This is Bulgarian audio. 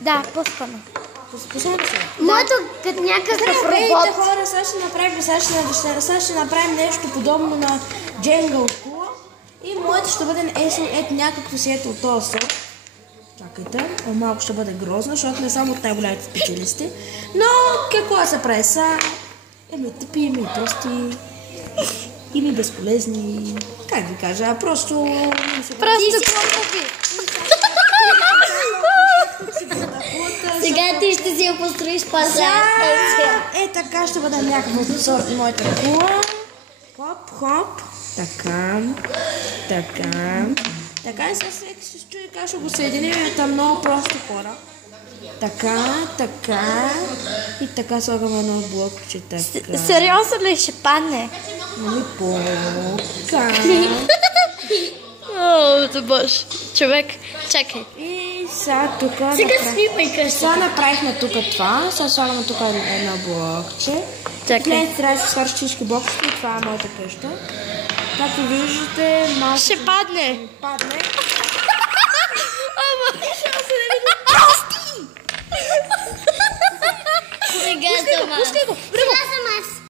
Да, по-скоро. Послушайте се. Моето като някакъв робот. Здравейте хора, сега ще направим нещо подобно на Jenga от кула. И моето ще бъде ето някакво си ето от този сорт. Чакайте, малко ще бъде грозно, защото не само от най-голямите специалисти. Но какво се прави са? Тъпи, еми прости, еми безполезни. Как ви кажа, просто... Клонтъпи. Сега ти ще си я построиш пазар. Така ще бъде някакво от сорт на моята кула. Хоп. Така. Така и сега всеки се чуи как ще го съединим. Там много просто хора. Така. И така слагаме едно блокче. Така. Сериозно ли ще падне? Така. О, да боже. Човек, чакай. И сега тук... Сега снимай къща. Сега направихме тук това. Сега слагаме тук едно блокче. Чакай. След трябва да се свърши всички блокчета и това е моята къща. Както виждате, малко... Ще падне. Падне. Ама,